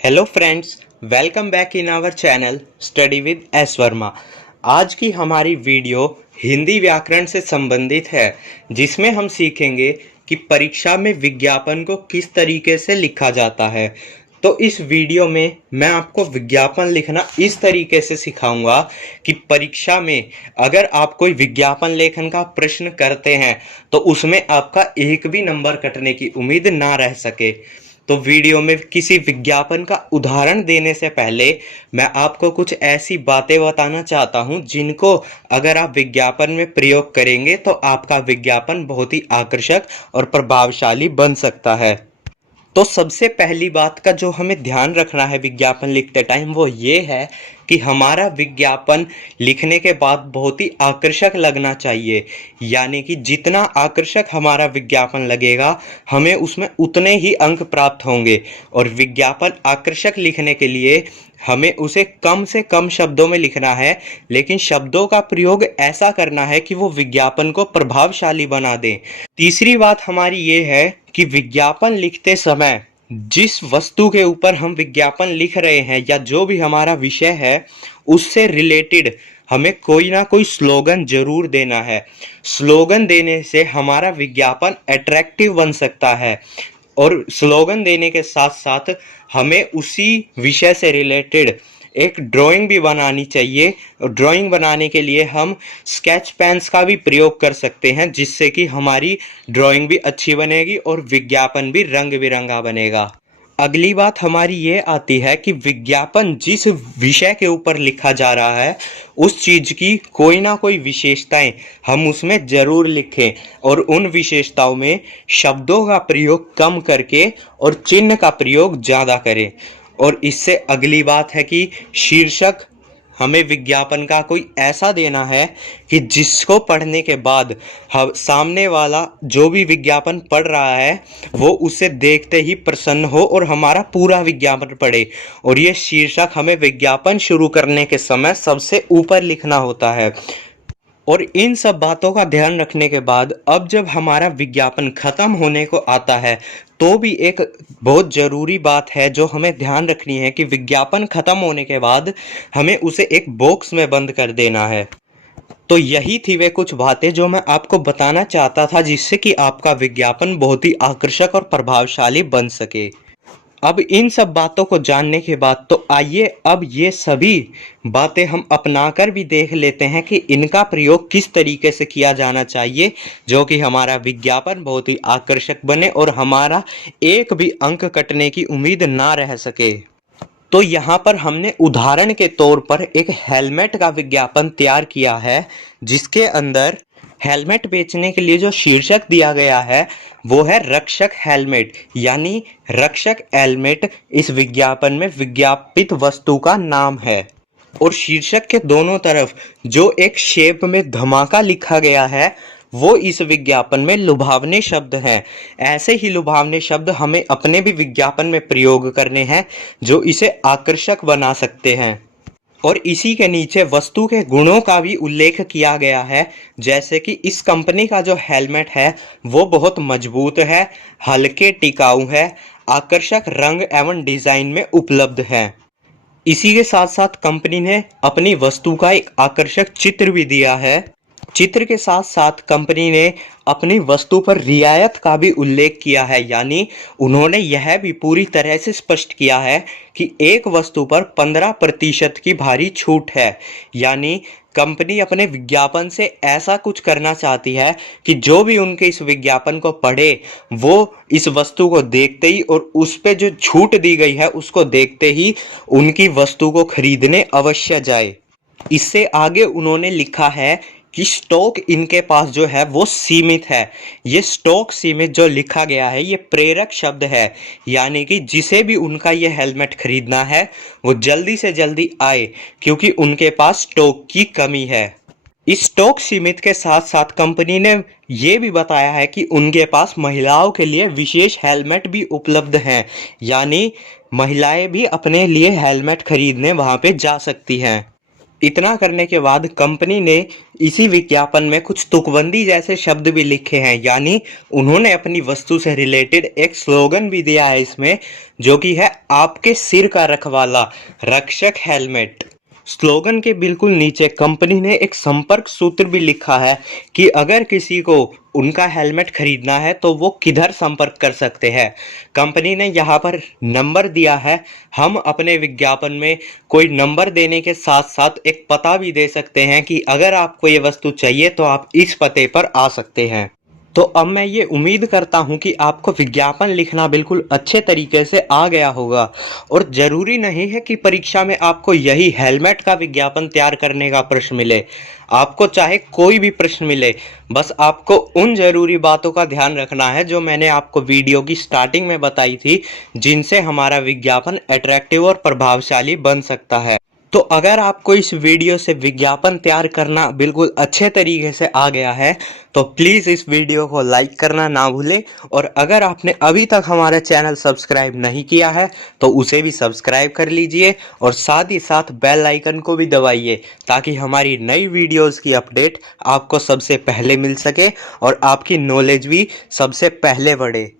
Hello friends, welcome back in our channel study with S Verma. आज की हमारी video Hindi व्याकरण से संबंधित है, जिसमें हम सीखेंगे कि परीक्षा में विज्ञापन को किस तरीके से लिखा जाता है। तो इस वीडियो में मैं आपको विज्ञापन लिखना इस तरीके से सिखाऊंगा कि परीक्षा में अगर आप कोई विज्ञापन लेखन का प्रश्न करते हैं तो उसमें आपका एक भी नंबर कटने की उम्मीद ना रह सके। तो वीडियो में किसी विज्ञापन का उदाहरण देने से पहले मैं आपको कुछ ऐसी बातें बताना चाहता हूं जिनको अगर आप विज्ञापन में प्रयोग करेंगे तो आपका विज्ञापन बहुत ही आकर्षक और प्रभावशाली बन सकता है। तो सबसे पहली बात का जो हमें ध्यान रखना है विज्ञापन लिखते टाइम वो ये है कि हमारा विज्ञापन लिखने के बाद बहुत ही आकर्षक लगना चाहिए। यानी कि जितना आकर्षक हमारा विज्ञापन लगेगा हमें उसमें उतने ही अंक प्राप्त होंगे। और विज्ञापन आकर्षक लिखने के लिए हमें उसे कम से कम शब्दों में लिखना है, लेकिन शब्दों का प्रयोग ऐसा करना है कि वो विज्ञापन को प्रभावशाली बना दें। तीसरी बात हमारी ये है कि विज्ञापन लिखते समय जिस वस्तु के ऊपर हम विज्ञापन लिख रहे हैं या जो भी हमारा विषय है उससे रिलेटेड हमें कोई ना कोई स्लोगन जरूर देना है। स्लोगन देने से हमारा विज्ञापन अट्रैक्टिव बन सकता है और स्लोगन देने के साथ साथ हमें उसी विषय से रिलेटेड एक ड्राइंग भी बनानी चाहिए। ड्राइंग बनाने के लिए हम स्केच पेन्स का भी प्रयोग कर सकते हैं, जिससे कि हमारी ड्राइंग भी अच्छी बनेगी और विज्ञापन भी रंग बिरंगा बनेगा। अगली बात हमारी ये आती है कि विज्ञापन जिस विषय के ऊपर लिखा जा रहा है उस चीज़ की कोई ना कोई विशेषताएं हम उसमें ज़रूर लिखें और उन विशेषताओं में शब्दों का प्रयोग कम करके और चिन्ह का प्रयोग ज़्यादा करें। और इससे अगली बात है कि शीर्षक हमें विज्ञापन का कोई ऐसा देना है कि जिसको पढ़ने के बाद हम सामने वाला जो भी विज्ञापन पढ़ रहा है वो उसे देखते ही प्रसन्न हो और हमारा पूरा विज्ञापन पढ़े। और ये शीर्षक हमें विज्ञापन शुरू करने के समय सबसे ऊपर लिखना होता है। और इन सब बातों का ध्यान रखने के बाद अब जब हमारा विज्ञापन खत्म होने को आता है तो भी एक बहुत ज़रूरी बात है जो हमें ध्यान रखनी है कि विज्ञापन खत्म होने के बाद हमें उसे एक बॉक्स में बंद कर देना है। तो यही थी वे कुछ बातें जो मैं आपको बताना चाहता था, जिससे कि आपका विज्ञापन बहुत ही आकर्षक और प्रभावशाली बन सके। अब इन सब बातों को जानने के बाद तो आइए अब ये सभी बातें हम अपनाकर भी देख लेते हैं कि इनका प्रयोग किस तरीके से किया जाना चाहिए, जो कि हमारा विज्ञापन बहुत ही आकर्षक बने और हमारा एक भी अंक कटने की उम्मीद ना रह सके। तो यहाँ पर हमने उदाहरण के तौर पर एक हेलमेट का विज्ञापन तैयार किया है, जिसके अंदर हेलमेट बेचने के लिए जो शीर्षक दिया गया है वो है रक्षक हेलमेट। यानी रक्षक हेलमेट इस विज्ञापन में विज्ञापित वस्तु का नाम है। और शीर्षक के दोनों तरफ जो एक शेप में धमाका लिखा गया है वो इस विज्ञापन में लुभावने शब्द हैं। ऐसे ही लुभावने शब्द हमें अपने भी विज्ञापन में प्रयोग करने हैं जो इसे आकर्षक बना सकते हैं। और इसी के नीचे वस्तु के गुणों का भी उल्लेख किया गया है, जैसे कि इस कंपनी का जो हेलमेट है वो बहुत मजबूत है, हल्के टिकाऊ है, आकर्षक रंग एवं डिज़ाइन में उपलब्ध है। इसी के साथ साथ कंपनी ने अपनी वस्तु का एक आकर्षक चित्र भी दिया है। चित्र के साथ साथ कंपनी ने अपनी वस्तु पर रियायत का भी उल्लेख किया है। यानी उन्होंने यह भी पूरी तरह से स्पष्ट किया है कि एक वस्तु पर 15% की भारी छूट है। यानी कंपनी अपने विज्ञापन से ऐसा कुछ करना चाहती है कि जो भी उनके इस विज्ञापन को पढ़े वो इस वस्तु को देखते ही और उस पे जो छूट दी गई है उसको देखते ही उनकी वस्तु को खरीदने अवश्य जाए। इससे आगे उन्होंने लिखा है कि स्टॉक इनके पास जो है वो सीमित है। ये स्टॉक सीमित जो लिखा गया है ये प्रेरक शब्द है, यानी कि जिसे भी उनका ये हेलमेट खरीदना है वो जल्दी से जल्दी आए, क्योंकि उनके पास स्टॉक की कमी है। इस स्टॉक सीमित के साथ साथ कंपनी ने ये भी बताया है कि उनके पास महिलाओं के लिए विशेष हेलमेट भी उपलब्ध हैं। यानी महिलाएं भी अपने लिए हेलमेट खरीदने वहाँ पे जा सकती हैं। इतना करने के बाद कंपनी ने इसी विज्ञापन में कुछ तुकबंदी जैसे शब्द भी लिखे हैं, यानी उन्होंने अपनी वस्तु से रिलेटेड एक स्लोगन भी दिया है इसमें, जो कि है आपके सिर का रखवाला, रक्षक हेलमेट। स्लोगन के बिल्कुल नीचे कंपनी ने एक संपर्क सूत्र भी लिखा है कि अगर किसी को उनका हेलमेट खरीदना है तो वो किधर संपर्क कर सकते हैं। कंपनी ने यहाँ पर नंबर दिया है। हम अपने विज्ञापन में कोई नंबर देने के साथ साथ एक पता भी दे सकते हैं कि अगर आपको ये वस्तु चाहिए तो आप इस पते पर आ सकते हैं। तो अब मैं ये उम्मीद करता हूँ कि आपको विज्ञापन लिखना बिल्कुल अच्छे तरीके से आ गया होगा, और ज़रूरी नहीं है कि परीक्षा में आपको यही हेलमेट का विज्ञापन तैयार करने का प्रश्न मिले। आपको चाहे कोई भी प्रश्न मिले, बस आपको उन ज़रूरी बातों का ध्यान रखना है जो मैंने आपको वीडियो की स्टार्टिंग में बताई थी, जिनसे हमारा विज्ञापन अट्रैक्टिव और प्रभावशाली बन सकता है। तो अगर आपको इस वीडियो से विज्ञापन तैयार करना बिल्कुल अच्छे तरीके से आ गया है तो प्लीज़ इस वीडियो को लाइक करना ना भूलें, और अगर आपने अभी तक हमारा चैनल सब्सक्राइब नहीं किया है तो उसे भी सब्सक्राइब कर लीजिए, और साथ ही साथ बेल आइकन को भी दबाइए ताकि हमारी नई वीडियोस की अपडेट आपको सबसे पहले मिल सके और आपकी नॉलेज भी सबसे पहले बढ़े।